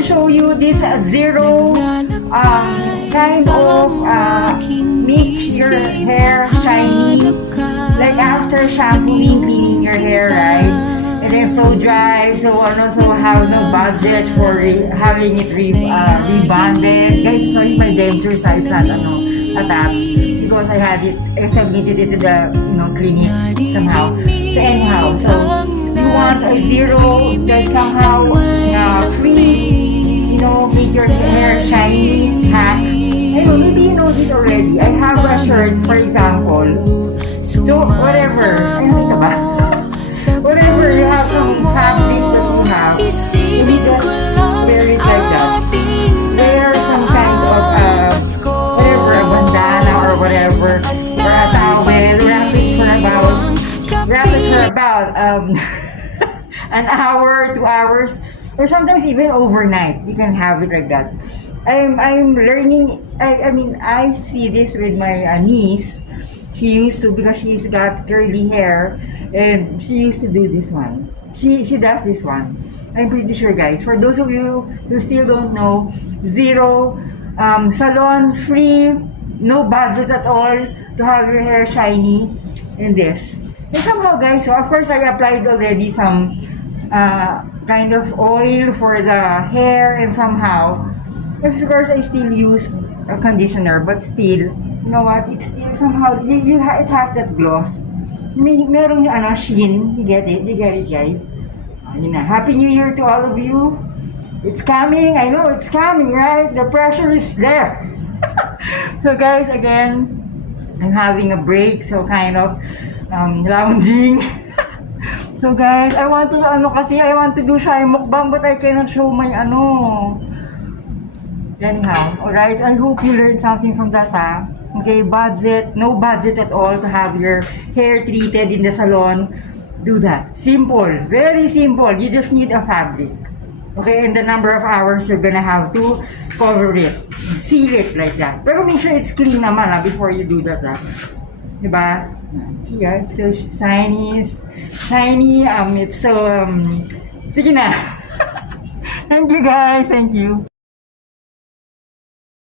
to show you this zero kind of makes your hair shiny. Like after shampooing, cleaning your hair, right? And then so dry, so also have no budget for having it rebonded. Guys, sorry my denture size not attached because I had it, I submitted it to the clinic somehow. So anyhow, so you want a zero that somehow free, make your hair shiny, hack. I know, maybe you know this already. I have a shirt, for example. So whatever, I know ito ba? Whatever you have some fabric that you have, you need to wear it like that. Wear some kind of whatever, a bandana or whatever, or a towel, wrap it for about an hour, 2 hours, or sometimes even overnight. You can have it like that. I'm learning. I see this with my niece. She used to, because she's got curly hair, and she used to do this one. She does this one. I'm pretty sure, guys. For those of you who still don't know, zero, salon free, no budget at all to have your hair shiny, and this. And somehow, guys, so of course I applied already some kind of oil for the hair, and somehow, of course, I still use a conditioner, but still, you know what? It's still somehow it has that gloss. Meron yung sheen. You get it? You get it, guys? Yun na. Happy New Year to all of you. It's coming. I know it's coming, right? The pressure is there. So, guys, again, I'm having a break, so kind of lounging. So, guys, I want to do shy mukbang, but I cannot show my Anyhow, alright, I hope you learned something from that, ha? Okay, no budget at all to have your hair treated in the salon. Do that. Simple, very simple. You just need a fabric. Okay, and the number of hours you're gonna have to cover it. Seal it like that. Pero make sure it's clean naman, before you do that, Diba? Yeah, it's so shiny. It's so, sige na. Thank you, guys. Thank you.